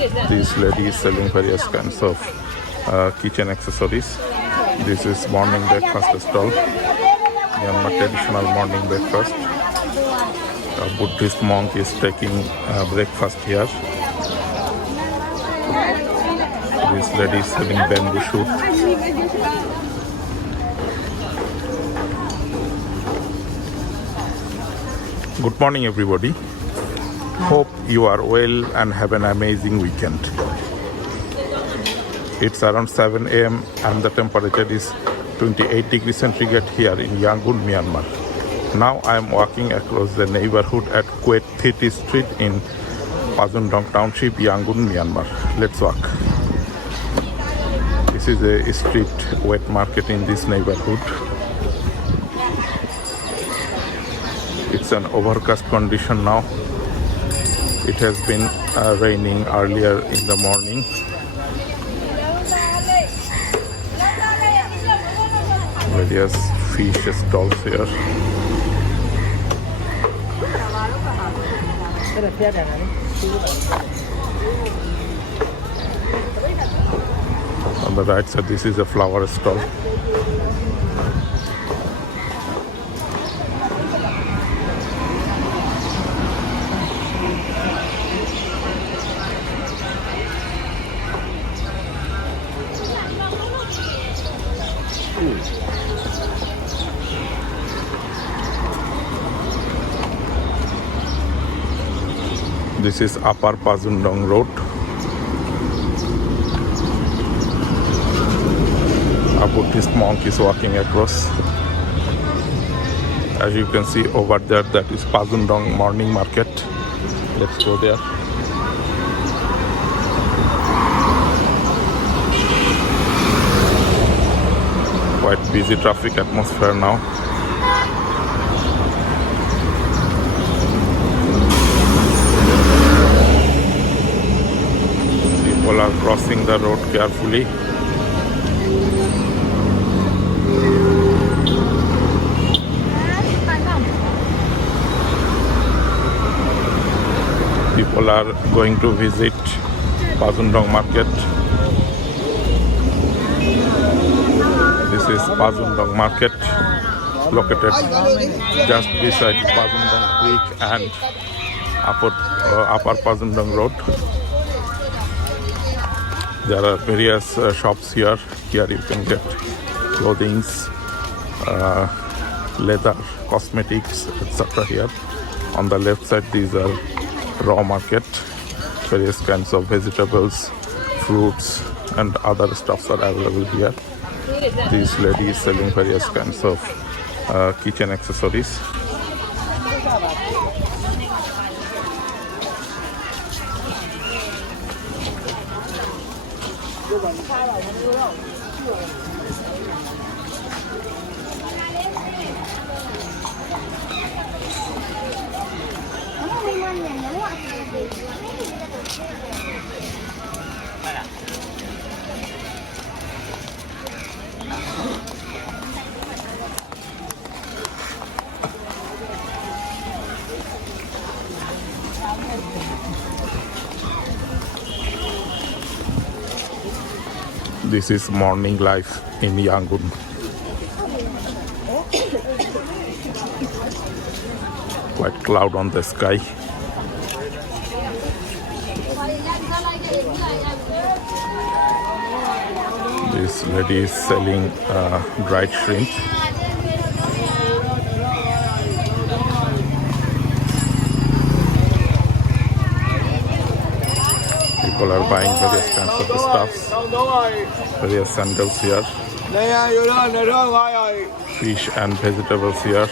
This lady is selling various kinds of kitchen accessories. This is morning breakfast stall. Myanmar traditional morning breakfast. A Buddhist monk is taking breakfast here. This lady is selling bamboo shoot. Good morning, everybody. Hope you are well and have an amazing weekend. It's around 7 a.m. and the temperature is 28 degrees centigrade here in Yangon, Myanmar. Now I am walking across the neighborhood at Kuet Thiti Street in Bazundong Township, Yangon, Myanmar. Let's walk. This is a street wet market in this neighborhood. It's an overcast condition now. It has been raining earlier in the morning. Various fish stalls here. On the right side, this is a flower stall. This is Upper Bazundong Road. A Buddhist monk is walking across. As you can see over there, that is Bazundong morning market. Let's go there. Quite busy traffic atmosphere now. People are crossing the road carefully. People are going to visit Bazundong market. This is Bazundong market, located just beside Bazundong Creek and Upper Bazundong Road. There are various shops here. Here you can get clothing, leather, cosmetics, etc. here. On the left side, these are raw market. Various kinds of vegetables, fruits, and other stuffs are available here. This lady is selling various kinds of kitchen accessories. This is morning life in Yangon. Quite cloud on the sky. This lady is selling dried shrimp. People are buying various kinds of stuffs. Various sandals here. Fish and vegetables here.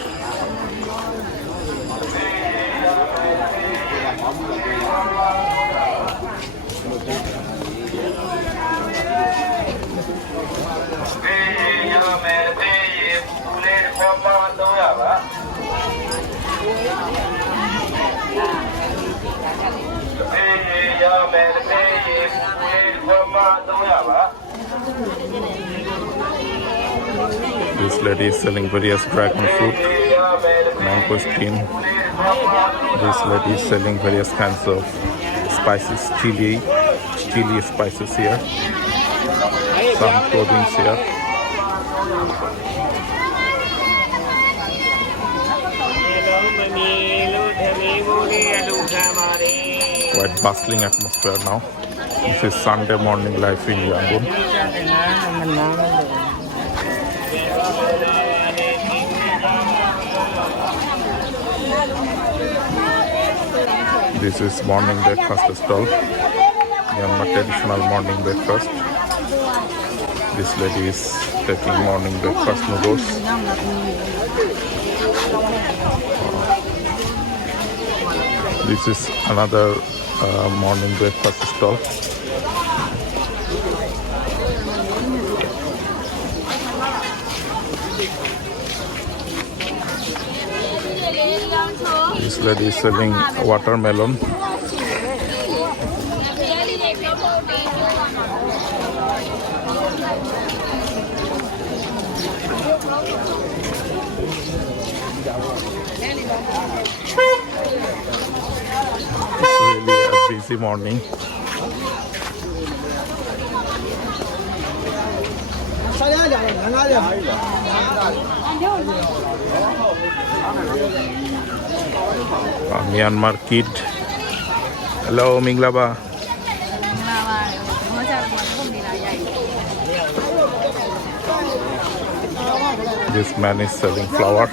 This lady is selling various dragon fruit, mangosteen. This lady is selling various kinds of spices, chili, chili spices here. Some clothing here. Quite bustling atmosphere now. This is Sunday morning life in Yangon. This is morning breakfast stall. Myanmar traditional morning breakfast. This lady is taking morning breakfast noodles. This is another morning breakfast stall. This lady is selling watermelon. It's really a busy morning. Myanmar kid. Hello, Minglaba. This man is selling flour.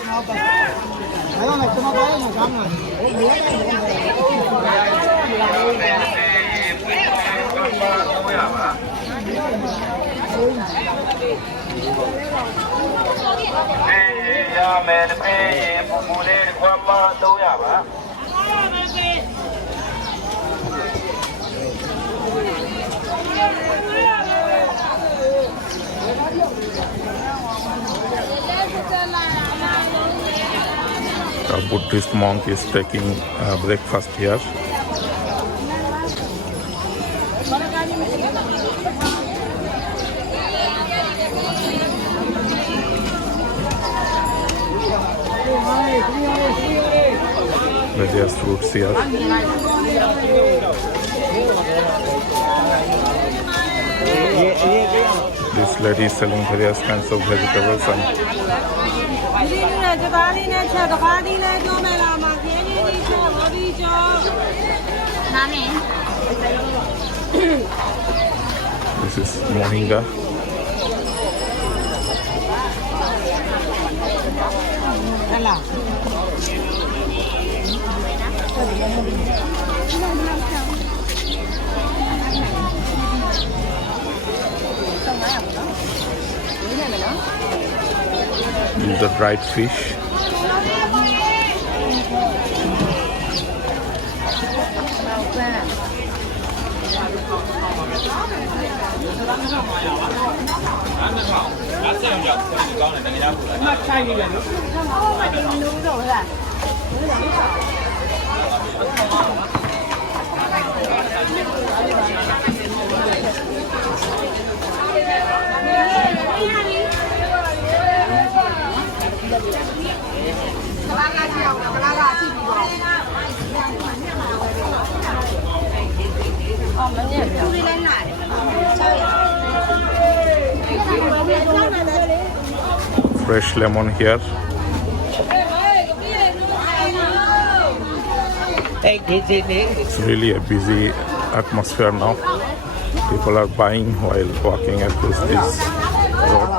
A Buddhist monk is taking breakfast here. Various fruits here. This lady is selling various kinds of vegetables and this is moringa. These are dried fish. Fresh lemon here. It's really a busy atmosphere now. People are buying while walking across this road.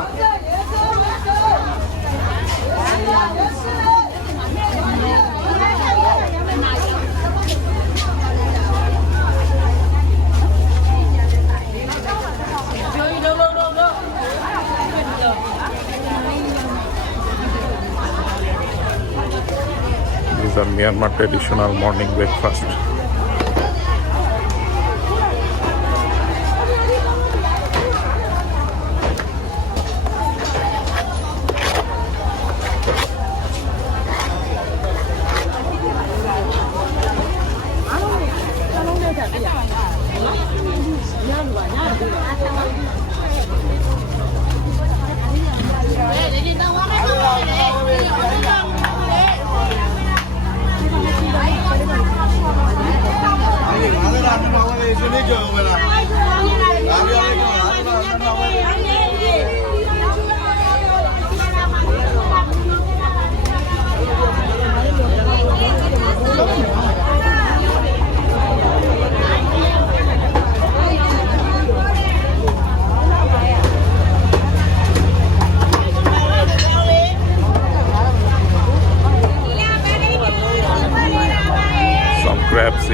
These are Myanmar traditional morning breakfast.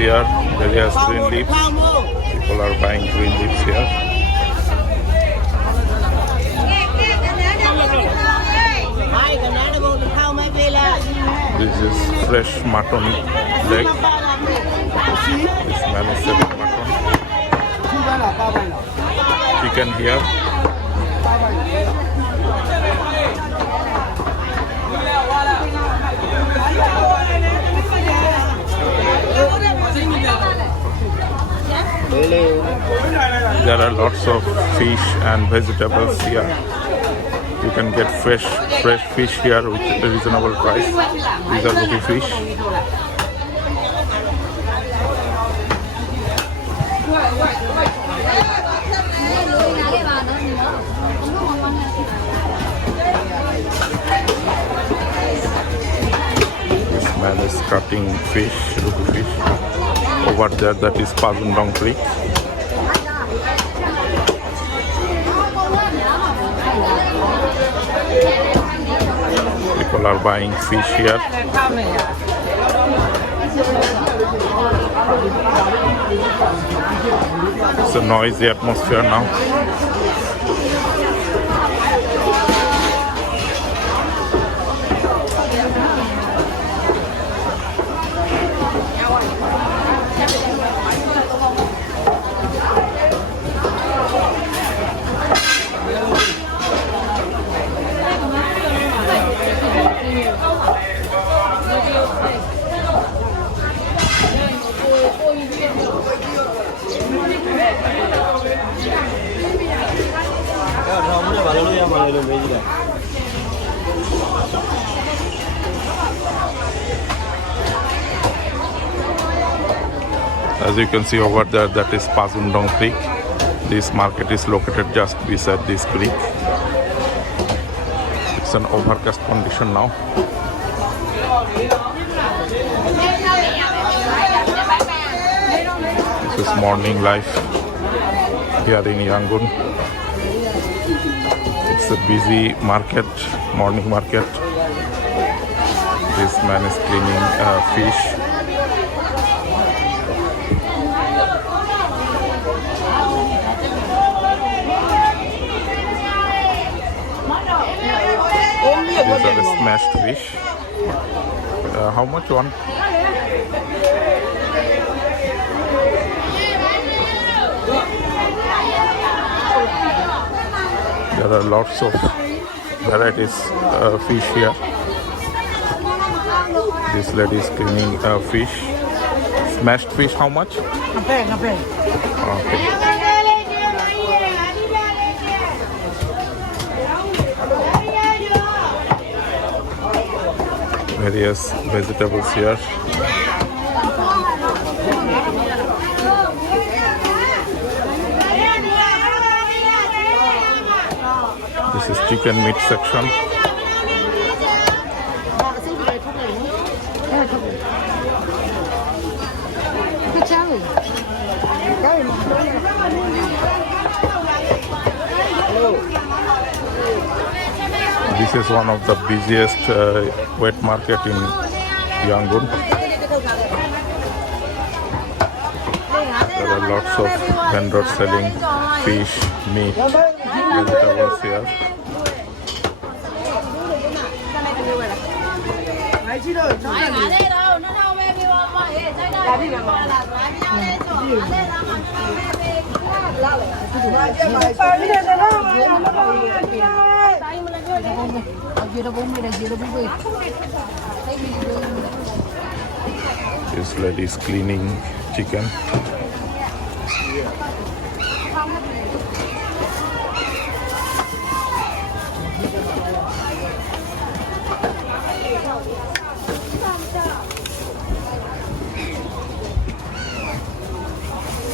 here, various green leaves. People are buying green leaves here. This is fresh mutton leg. This man is selling mutton. Chicken here. There are lots of fish and vegetables here. You can get fresh fish here with a reasonable price. These are rupee fish. This man is cutting fish, rupee fish. Over there, that is Bazundong Creek. People are buying fish here. It's a noisy atmosphere now. As you can see over there, that is Bazundong Creek. This market is located just beside this creek. It's an overcast condition now. This is morning life here in Yangon. It's a busy market, morning market. This man is cleaning fish. These are the smashed fish. How much one? There are lots of varieties fish here. This lady is cleaning fish. Smashed fish, how much? Okay. Various vegetables here. This is chicken meat section. This is one of the busiest wet market in Yangon. There are lots of vendors selling fish, meat, vegetables here. This lady is cleaning chicken.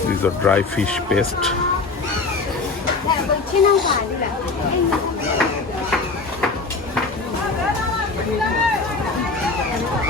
These are dry fish paste.